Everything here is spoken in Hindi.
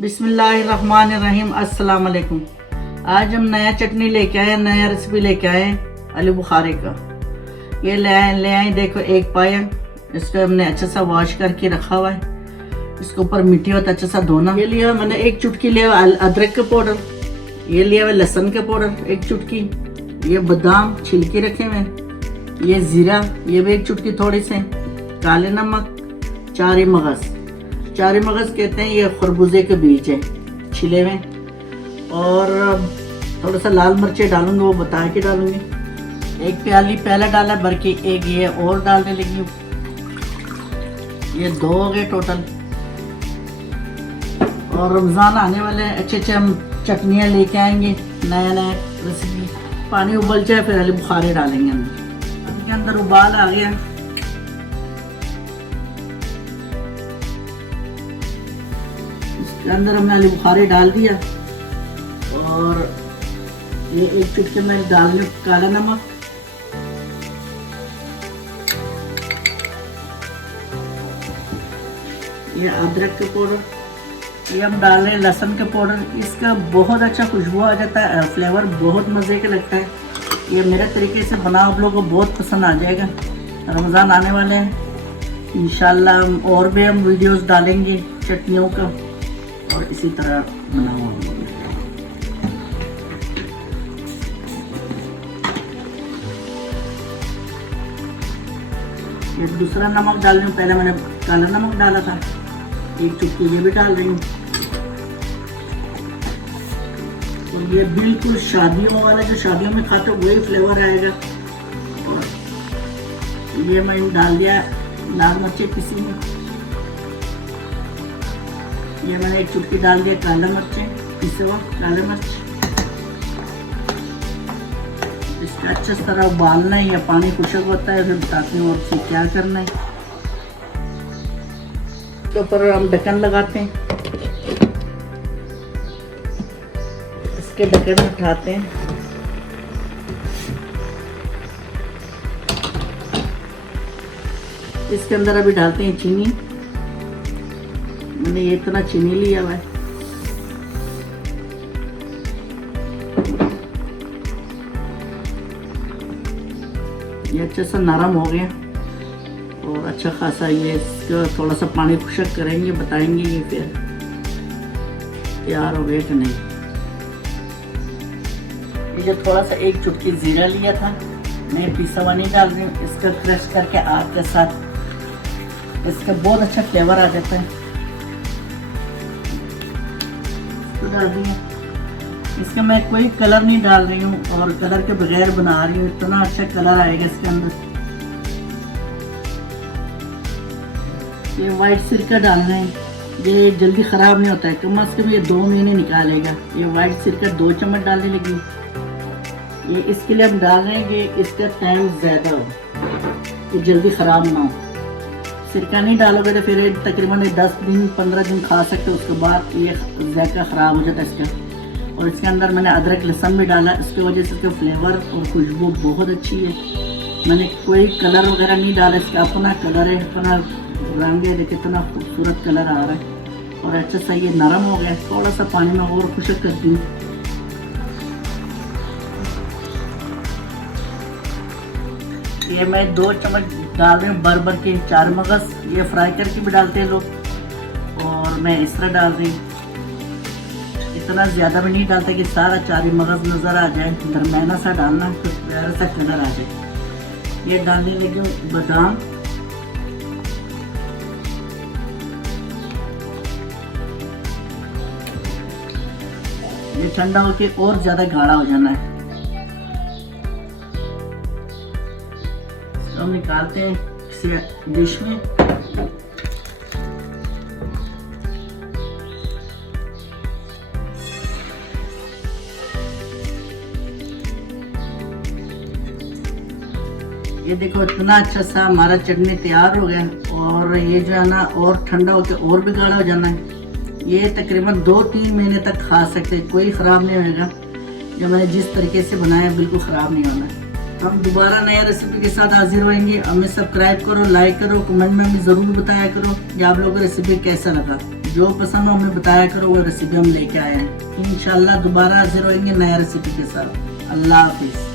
बिस्मिल्लाहिर्रहमानिर्रहीम। अस्सलाम वालेकुम। आज हम नया चटनी लेके आए, नया रेसिपी लेके आए आलू बुखारे का। ये ले आए देखो, एक पाया इसको हमने अच्छा सा वॉश करके रखा हुआ है। इसके ऊपर मिट्टी होता अच्छा सा धोना। ये लिया मैंने एक चुटकी लिया अदरक का पाउडर, ये लिया हुआ लहसुन का पाउडर एक चुटकी, ये बादाम छिलके रखे हुए, ये जीरा ये भी एक चुटकी थोड़ी से, काले नमक, चारी मगज। चारी मगज कहते हैं ये खरबूजे के बीज है छिले हुए, और थोड़ा सा लाल मिर्चे डालूंगी, वो बता के डालूंगी। एक प्याली पहले डाला भर के, एक ये और डालने लगी हूँ, ये 2 हो गए टोटल। और रमज़ान आने वाले हैं, अच्छे अच्छे हम चटनियाँ लेके आएंगे, नया नया रेसिपी। पानी उबल जाए फिर आलू बुखारे डालेंगे अंदर। इसके अंदर उबाल आ गया, इसके अंदर हमने आलू बुखारे डाल दिया। और ये एक चुटकी में डाल दिया काला नमक, ये अदरक का पाउडर, ये हम डाल रहे हैं लहसुन का पाउडर। इसका बहुत अच्छा खुशबू आ जाता है, फ्लेवर बहुत मज़े का लगता है। ये मेरे तरीके से बना आप लोगों को बहुत पसंद आ जाएगा। रमज़ान आने वाले हैं, इंशाल्लाह हम और भी हम वीडियोस डालेंगे चटनियों का, और इसी तरह बनाऊंगा। ये दूसरा नमक डाल रही हूँ, पहले मैंने काला नमक डाला था, एक चुटकी ये भी डाल रही हूँ। तो ये बिल्कुल शादियों वाला, जो शादियों में खाते वही फ्लेवर आएगा। और ये मैंने डाल दिया लाल मिर्ची पिसी हुई, ये मैंने एक चुटकी डाल दिया काला मिर्च पिसे हुआ काला मिर्च। इसका अच्छे तरह उबालना है, या पानी खुशक होता है फिर बताते हैं और क्या करना है। तो ऊपर हम ढक्कन लगाते हैं, इसके ढक्कन उठाते हैं, इसके अंदर अभी डालते हैं चीनी। मैंने ये इतना चीनी लिया हुआ है, ये अच्छा सा नरम हो गया और अच्छा खासा। ये इसका थोड़ा सा पानी खुशक करेंगे, बताएंगे ये फिर तैयार हो गया कि नहीं। ये जो थोड़ा सा एक चुटकी जीरा लिया था, मैं पिसा हुआ नहीं डाल रही हूँ, इसका क्रश करके आग के साथ, इसका बहुत अच्छा फ्लेवर आ जाता है। डाल दिया, इसका मैं कोई कलर नहीं डाल रही हूँ, और कलर के बगैर बना रही हूँ, इतना अच्छा कलर आएगा इसके अंदर। ये वाइट सिरका डालना है, ये जल्दी ख़राब नहीं होता है, कम से कम ये 2 महीने निकालेगा। ये वाइट सिरका 2 चम्मच डालने लगी, ये इसके लिए हम डाल रहे हैं कि इसका टाइम ज़्यादा हो, ये जल्दी ख़राब ना हो। सिरका नहीं डालोगे तो फिर तकरीबन 10 दिन 15 दिन खा सकते हो, उसके बाद ये जायका ख़राब हो जाता है इसका। और इसके अंदर मैंने अदरक लहसुन भी डाला, इसकी वजह से इसका फ्लेवर और खुशबू बहुत अच्छी है। मैंने कोई कलर वगैरह नहीं डाला, इसका अपना कलर है, अपना रंग है, देखिए इतना खूबसूरत कलर आ रहा है। और अच्छा सा ये नरम हो गया, थोड़ा सा पानी में और खुशक कर दूँ। ये मैं 2 चम्मच डाल रही हूँ भर के चार मगज, ये फ्राई करके भी डालते हैं लोग, और मैं इस तरह डाल रही हूँ। इतना ज़्यादा भी नहीं डालता कि सारा चारी मगज नज़र आ जाए, दरमियाना सा डालना तो प्यारा सा कलर आ जाए। ये डालने लगी हूँ बादाम, ये ठंडा होके और ज़्यादा गाढ़ा हो जाना है। हम निकालते हैं इसे डिश में। ये देखो इतना अच्छा सा हमारा चटनी तैयार हो गया, और ये जो है ना और ठंडा होकर और भी गाढ़ा हो जाना है। ये तकरीबन 2-3 महीने तक खा सकते हैं, कोई ख़राब नहीं होगा। जो मैंने जिस तरीके से बनाया बिल्कुल ख़राब नहीं होना है। हम दोबारा नया रेसिपी के साथ हाजिर होंगे। हमें सब्सक्राइब करो, लाइक करो, कमेंट में भी ज़रूर बताया करो कि आप लोगों को रेसिपी कैसा लगा। जो पसंद हो हमें बताया करो, वो रेसिपी हम लेके आए हैं। इंशाल्लाह दोबारा हाजिर होंगे नया रेसिपी के साथ। अल्लाह हाफिज़।